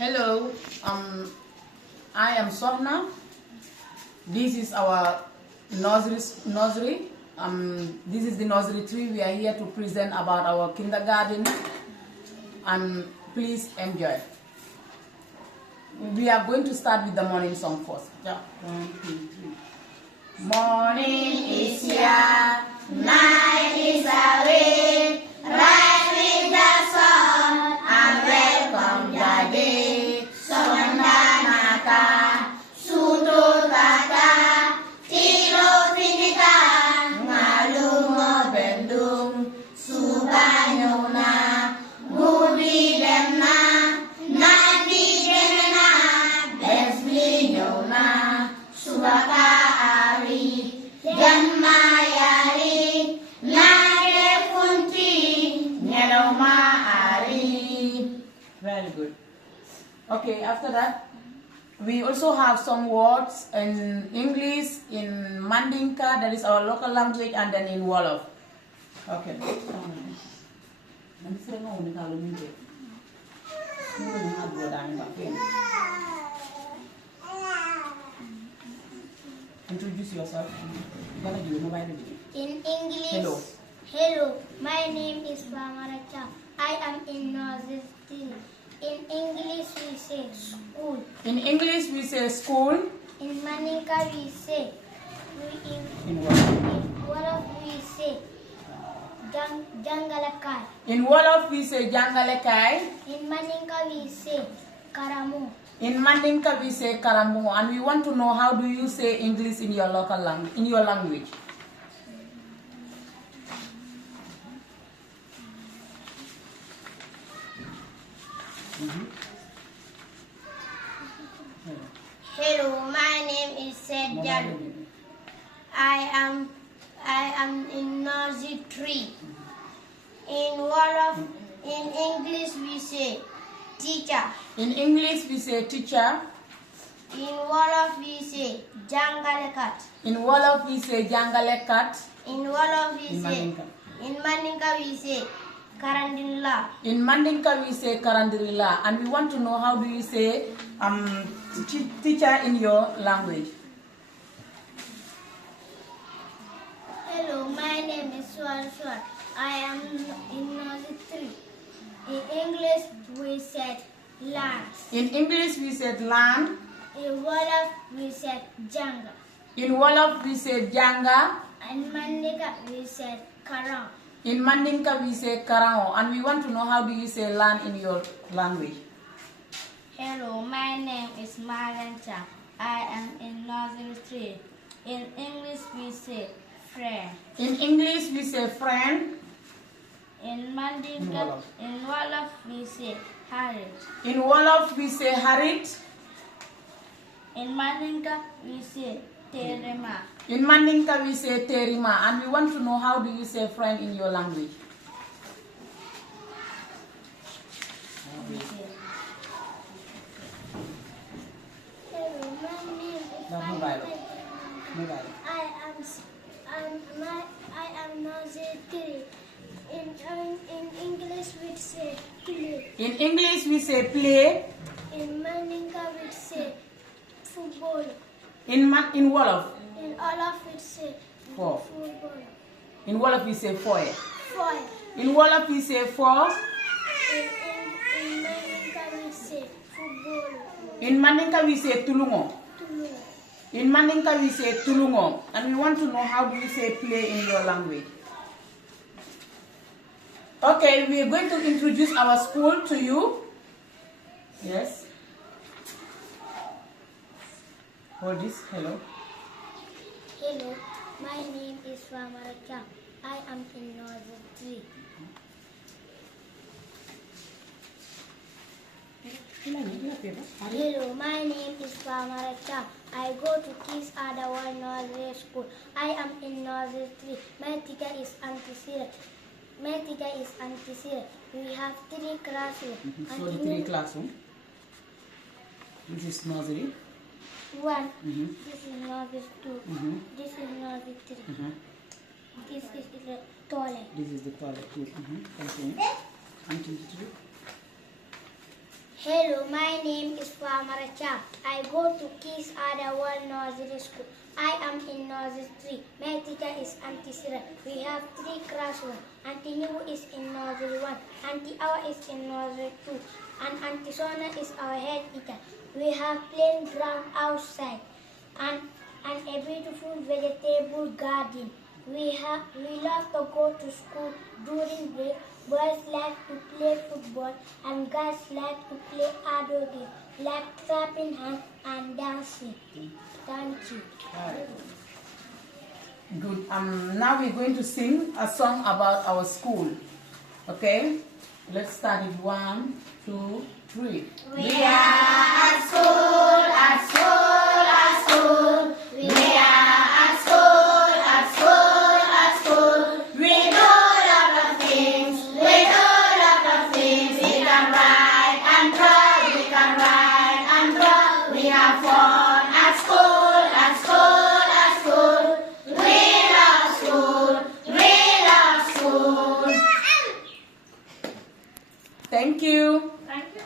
Hello, I am Sohna. This is our nursery. This is the nursery 3. We are here to present about our kindergarten, and please enjoy. We are going to start with the morning song first. Yeah. 1, 2, 3. Morning is here, night is away, rise with the sun and welcome the day. Sondanaka, suto tata, tiro finita, ngalumo bendung, subanyona, guri demna, nadi demna, besli nyona, subaka ari, jammayari, nade kunti, nyeloma ari. Very good. Okay, after that, we also have some words in English, in Mandinka, that is our local language, and then in Wolof. Okay. Introduce yourself. In English. Hello. Hello, my name is Famaracha. I am in Nursery. In English we say school. In English, we say school. In Maninka we say In Wolof. in Wolof we say Jangalakai. In Wolof, we say Jangalekai. In Maninka we say Karamu. In Mandinka, we say Karamu. And we want to know, how do you say English in your local language, in your language? Hello, my name is Sedjan. I am in Nursery 3. In Wolof, in English we say teacher. In English, we say teacher. In Wolof we say Jangalekat. In Wolof, we say Jangalekat. In Wolof we In say Mandinka. in Maninka we say Karandinla. In Mandinka, we say Karandirila. And we want to know, how do you say teacher in your language? Hello, my name is Swar. I am in Nursery 3. In English we said land. In English, we said land. In Wolof we said Janga. In Wolof, we said Janga. In Maninka we said Karang. In Mandinka, we say Karao. And we want to know, how do you say land in your language? Hello, my name is Maranta. I am in Nursery 3. In English we say friend. In English, we say friend. In Mandinka, in Wolof we say Harriet. In Wolof, we say Harit. In Mandinka we say Terema. In Mandinka, we say Terima. And we want to know, how do you say friend in your language? Hello, my name is I am Nursery 3. In English we say play. In English, we say play. In Mandinka we say football. In Wolof, In Wolof we say Four. football. in Wolof, we say four. Foil. In Wolof, we say four. In Mandinka we say football. In Mandinka, we say tulungo. Tulu. In Mandinka, we say tulungo. And we want to know, how do you say play in your language? Okay, we are going to introduce our school to you. Yes. Hold this. Hello. Hello, my name is Famaracha. I am in Nursery 3. Hello, my name is Famaracha. I go to Kids Adawal Nursery School. I am in Nursery 3. My teacher is Auntie Sira. We have 3 classrooms. So the 3 classroom. This is nursery. 1. This is Nursery 2. This is Nursery 3. This is the toilet. This is the toilet. Continue. Hello, my name is Famaracha. I go to Kiss World Nursery School. I am in Nursery 3. My teacher is Auntie Sira. We have 3 classrooms. Auntie Nibu is in Nursery 1. Auntie Awa is in Nursery 2. And Auntie Sona is our head teacher. We have plain ground outside and a beautiful vegetable garden. We love to go to school during break. Boys like to play football and girls like to play outdoor games like clapping hands and dancing. Thank you. Good. Now we're going to sing a song about our school. Okay? Let's start it. 1, 2, 3. We are at school, at school, at school. We are at school, at school, at school. We do a lot of things, we do a lot of things. We can write and draw, we can write and draw. We have fun at school, at school, at school. We love school, we love school. Thank you. Thank you.